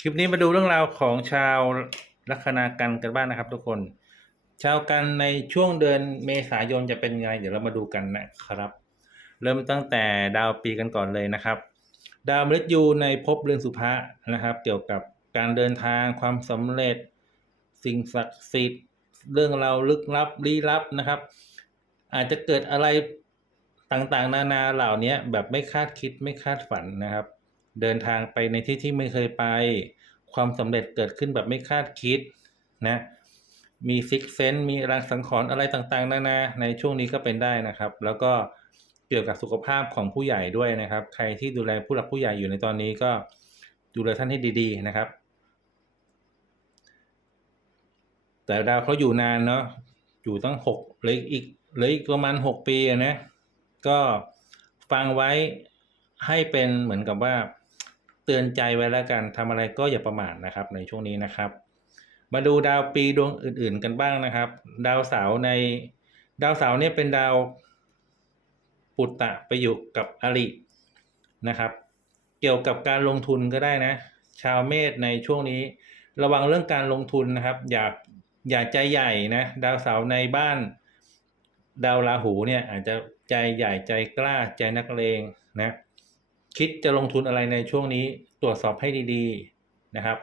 คลิปนี้มาดูเรื่องราวของชาวลัคนากันกันบ้างนะครับ ทุกคน ชาวกันในช่วงเดือนเมษายนจะเป็นไง เดี๋ยวเรามาดูกันนะครับ เริ่มตั้งแต่ดาวปีกันก่อนเลยนะครับ ดาวมฤตยูในภพเรือนสุภะนะครับ เกี่ยวกับการเดินทางความสำเร็จ สิ่งศักดิ์สิทธิ์เรื่องราวลึกลับลี้ลับนะครับ อาจจะเกิดอะไรต่างๆ นานาเหล่านี้แบบไม่คาดคิดไม่คาดฝันนะครับ เดินทางไปในที่ที่ไม่เคยไป ความสำเร็จเกิดขึ้นแบบไม่คาดคิดนะมีซิกเซนมีรางสังขรณ์อะไรต่างๆนานาในช่วงนี้ก็เป็นได้นะครับ แล้วก็เกี่ยวกับสุขภาพของผู้ใหญ่ด้วยนะครับ ใครที่ดูแลผู้หลักผู้ใหญ่อยู่ในตอนนี้ก็ดูแลท่านให้ดีๆนะครับ แต่ดาวเขาอยู่นานเนาะอยู่ตั้งหกเลยอีกเลยอีกประมาณหกปีนะก็ฟังไว้ให้เป็นเหมือนกับว่า เตือนใจไว้แล้วกันทำอะไรก็อย่าประมาทนะครับ ในช่วงนี้นะครับ มาดูดาวปีดวงอื่น ๆ กันบ้างนะครับ ดาวเสาร์ในดาวเสาร์เนี่ยเป็นดาวปุตตะไปอยู่กับอรินะครับ เกี่ยวกับการลงทุนก็ได้นะ ชาวเมษในช่วงนี้ ระวังเรื่องการลงทุนนะครับ อย่าอย่าใจใหญ่นะดาวเสาร์ในบ้าน ดาวราหูเนี่ยอาจจะใจใหญ่ใจกล้าใจนักเลงนะ คิดจะลงทุนอะไรในช่วงนี้ตรวจสอบให้ดีๆนะครับ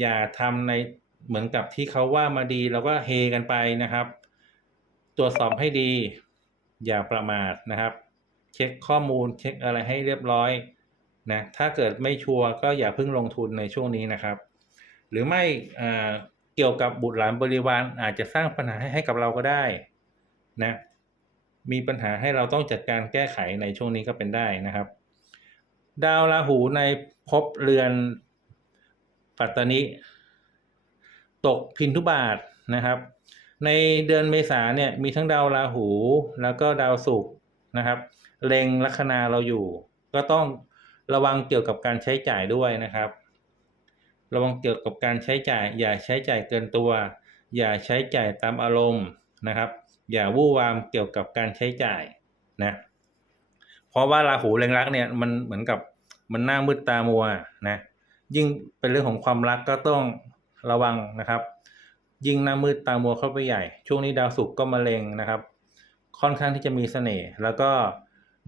อย่าทำในเหมือนกับที่เขาว่ามาดีเราก็เฮกันไปนะครับ ตรวจสอบให้ดี อย่าประมาทนะครับ เช็คข้อมูลเช็คอะไรให้เรียบร้อยนะถ้าเกิดไม่ชัวร์ก็อย่าเพิ่งลงทุนในช่วงนี้นะครับ หรือไม่เกี่ยวกับบุตรหลานบริวารอาจจะสร้างปัญหาให้ให้กับเราก็ได้นะมีปัญหาให้เราต้องจัดการแก้ไขในช่วงนี้ก็เป็นได้นะครับ ดาวราหูในภพเรือนปัตตานิตกพินทุบาทนะครับ ในเดือนเมษาเนี่ยมีทั้งดาวราหูแล้วก็ดาวศุกร์นะครับเล็งลัคนาเราอยู่ ก็ต้องระวังเกี่ยวกับการใช้จ่ายด้วยนะครับ ระวังเกี่ยวกับการใช้จ่าย อย่าใช้จ่ายเกินตัว อย่าใช้จ่ายตามอารมณ์นะครับ อย่าวู่วามเกี่ยวกับการใช้จ่ายนะ ราะว่าราหูเล็งรักเนี่ยมันเหมือนกับมันหน้ามืดตามัวนะยิ่งเป็นเรื่องของความรักก็ต้องระวังนะครับ ยิ่งหน้ามืดตามัวเข้าไปใหญ่ ช่วงนี้ดาวศุกร์ก็มาเล็งนะครับ ค่อนข้างที่จะมีเสน่ห์แล้วก็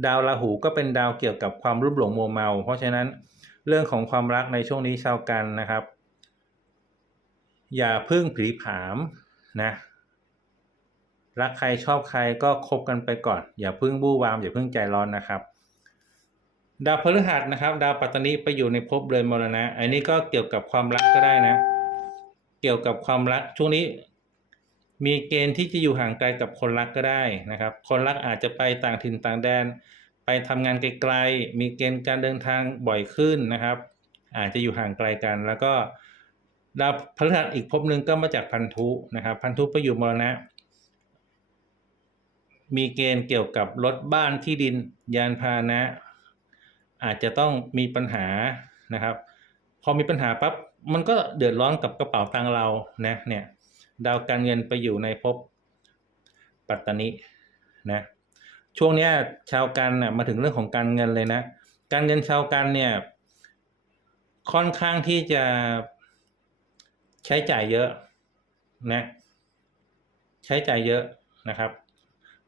ดาวราหูก็เป็นดาวเกี่ยวกับความรุ่มหลงมัวเมา เพราะฉะนั้นเรื่องของความรักในช่วงนี้ชาวกันนะครับ อย่าพึ่งผีผามนะ รักใครชอบใครก็คบกันไปก่อน อย่าเพึ่งบู้วามอย่าเพึ่งใจร้อนนะครับ ดาวพฤหัสนะครับ ดาวปัตตานีไปอยู่ในภพเรือนมรณะ อันนี้ก็เกี่ยวกับความรักก็ได้นะ เกี่ยวกับความรักช่วงนี้ มีเกณฑ์ที่จะอยู่ห่างไกลกับคนรักก็ได้นะครับ คนรักอาจจะไปต่างถิ่นต่างแดน ไปทำงานไกลๆมีเกณฑ์การเดินทางบ่อยขึ้นนะครับ อาจจะอยู่ห่างไกลกันแล้วก็ดาวพฤหัสอีกภพหนึ่งก็มาจากพันธุนะครับ พันธุไปอยู่มรณะ มีเกณฑ์เกี่ยวกับรถบ้านที่ดินยานพาหนะ อาจจะต้องมีปัญหานะครับ พอมีปัญหาปั๊บมันก็เดือดร้อนกับกระเป๋าตังเรานะเนี่ยดาวการเงินไปอยู่ในภพปัตตานินะช่วงนี้ชาวกันน่ะมาถึงเรื่องของการเงินเลยนะ การเงินชาวกันเนี่ยค่อนข้างที่จะใช้จ่ายเยอะนะใช้จ่ายเยอะนะครับ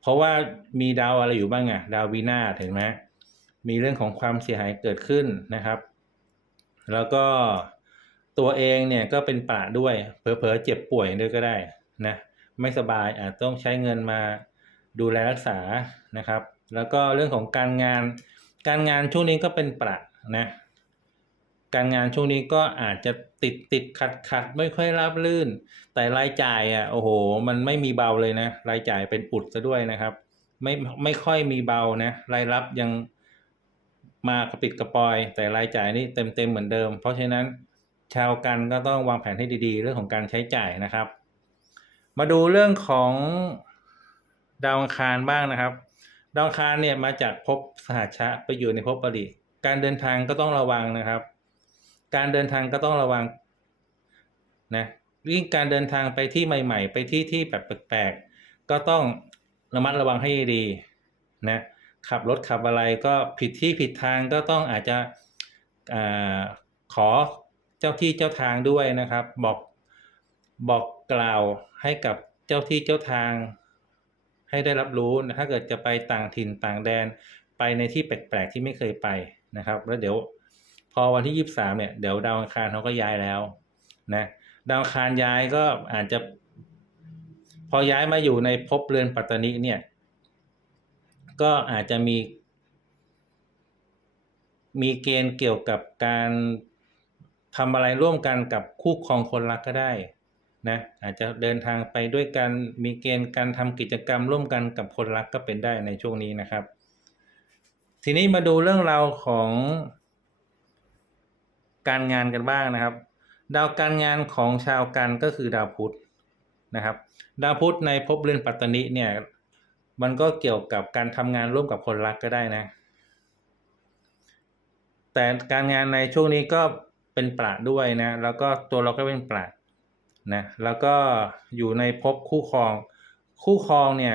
เพราะว่ามีดาวอะไรอยู่บ้างอะดาววีนาถึงไหมมีเรื่องของความเสียหายเกิดขึ้นนะครับ แล้วก็ตัวเองเนี่ยก็เป็นป่าด้วยเผลอๆเจ็บป่วยด้วยก็ได้นะไม่สบายอาจต้องใช้เงินมาดูแลรักษานะครับ แล้วก็เรื่องของการงานการงานช่วงนี้ก็เป็นประนะ การงานช่วงนี้ก็อาจจะติดติดขัดขัดไม่ค่อยราบรื่น แต่รายจ่ายอะโอ้โห มันไม่มีเบาเลยนะรายจ่ายเป็นอุดซะด้วยนะครับ ไม่ไม่ค่อยมีเบานะรายรับยังมากระปิดกระปอย แต่รายจ่ายนี่เต็มเต็มเหมือนเดิม เพราะฉะนั้นชาวกันก็ต้องวางแผนให้ดีๆ เรื่องของการใช้จ่ายนะครับ มาดูเรื่องของดาวอังคารบ้างนะครับ ดาวอังคารเนี่ยมาจากภพสหชะไปอยู่ในภพอริการเดินทางก็ต้องระวังนะครับ การเดินทางก็ต้องระวังนะยิ่งการเดินทางไปที่ใหม่ ๆ ไปที่ที่แบบแปลกๆก็ต้องระมัดระวังให้ดีนะขับรถขับอะไรก็ผิดที่ผิดทางก็ต้องอาจจะอขอเจ้าที่เจ้าทางด้วยนะครับ บอกบอกกล่าวให้กับเจ้าที่เจ้าทาง ให้ได้รับรู้นะถ้าเกิดจะไปต่างถิ่นต่างแดนไปในที่แปลกๆที่ไม่เคยไปนะครับ แล้วเดี๋ยว พอวันที่ยี่สามเนี่ยเดี๋ยวดาวอังคารเขาก็ย้ายแล้วนะดาวอังคารย้ายก็อาจจะ พอย้ายมาอยู่ในภพเรือนปัตตานิเนี่ย ก็อาจจะมี มีเกณฑ์เกี่ยวกับการทำอะไรร่วมกันกับคู่ครองคนรักก็ได้นะอาจจะเดินทางไปด้วยกันมีเกณฑ์การทำกิจกรรมร่วมกันกับคนรักก็เป็นได้ในช่วงนี้นะครับ ทีนี้มาดูเรื่องราวของ การงานกันบ้างนะครับ ดาวการงานของชาวกันก็คือดาวพุธนะครับ ดาวพุธในภพเรือนปัตตานิเนี่ยมันก็เกี่ยวกับการทำงานร่วมกับคนรักก็ได้นะ แต่การงานในช่วงนี้ก็เป็นประด้วยนะ แล้วก็ตัวเราก็เป็นประนะ แล้วก็อยู่ในภพคู่ครอง คู่ครองเนี่ย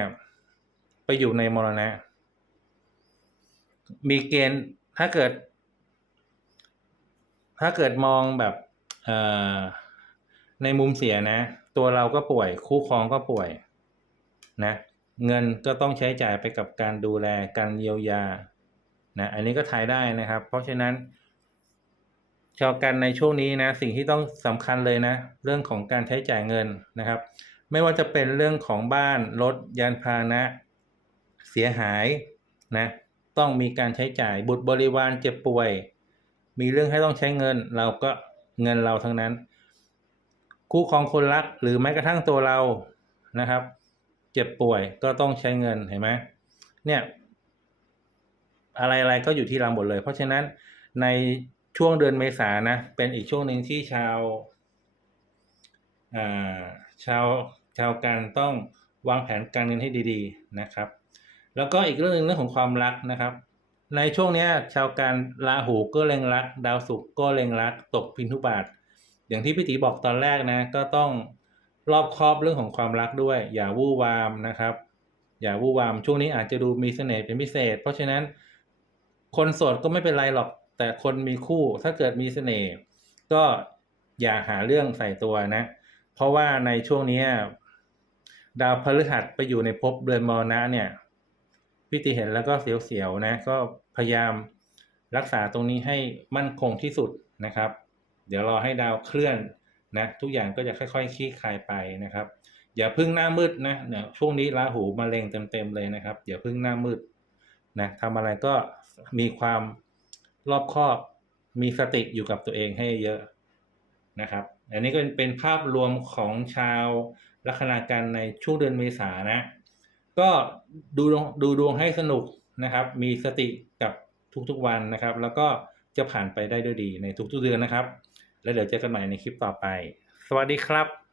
ไปอยู่ในมรณะ มีเกณฑ์ถ้าเกิด ถ้าเกิดมองแบบในมุมเสียนะ ตัวเราก็ป่วย คู่ครองก็ป่วย นะ เงินก็ต้องใช้จ่ายไปกับการดูแลการเยียวยานะอันนี้ก็ทายได้นะครับ เพราะฉะนั้น ชาวกันในช่วงนี้นะ สิ่งที่ต้องสำคัญเลยนะ เรื่องของการใช้จ่ายเงินนะครับ ไม่ว่าจะเป็นเรื่องของบ้านรถยานพาหนะ เสียหายนะ ต้องมีการใช้จ่ายบุตรบริวารเจ็บป่วย มีเรื่องให้ต้องใช้เงิน เราก็เงินเราทั้งนั้น คู่ครองคนรักหรือแม้กระทั่งตัวเรานะครับ เจ็บป่วยก็ต้องใช้เงินเห็นไหมเนี่ย อะไรๆก็อยู่ที่เราหมดเลย เพราะฉะนั้นในช่วงเดือนเมษานะเป็นอีกช่วงหนึ่งที่ชาวชาวชาวกันต้องวางแผนการเงินให้ดี ๆนะครับ แล้วก็อีกเรื่องหนึงเรื่องของความรักนะครับ ในช่วงนี้ชาวการราหูก็เล็งรัก ดาวศุกร์ก็เล็งรัก ตกพินทุบาท อย่างที่พี่ตีบอกตอนแรกนะ ก็ต้องรอบครอบเรื่องของความรักด้วย อย่าวู่วามนะครับ อย่าวู่วามช่วงนี้อาจจะดูมีเสน่ห์เป็นพิเศษ เพราะฉะนั้น คนโสดก็ไม่เป็นไรหรอก แต่คนมีคู่ถ้าเกิดมีเสน่ห์ก็อย่าหาเรื่องใส่ตัวนะ เพราะว่าในช่วงนี้ดาวพฤหัสไปอยู่ในภพเรือนมรณะเนี่ยพี่ติเห็นแล้วก็เสียวๆนะก็ พยายามรักษาตรงนี้ให้มั่นคงที่สุดนะครับ เดี๋ยวรอให้ดาวเคลื่อนนะทุกอย่างก็จะค่อยๆคลี่คลายไปนะครับ อย่าพึ่งหน้ามืดนะเนี่ยช่วงนี้ราหูมาเล็งเต็มๆเลยนะครับ อย่าพึ่งหน้ามืดนะทำอะไรก็มีความรอบคอบมีสติอยู่กับตัวเองให้เยอะนะครับ อันนี้ก็เป็นภาพรวมของชาวลัคนากันในช่วงเดือนเมษานะ ก็ดูดวงดูดวงให้สนุก นะครับ มีสติกับทุกๆวันนะครับ แล้วก็จะผ่านไปได้ด้วยดีในทุกๆเดือนนะครับ แล้วเดี๋ยวเจอกันใหม่ในคลิปต่อไป สวัสดีครับ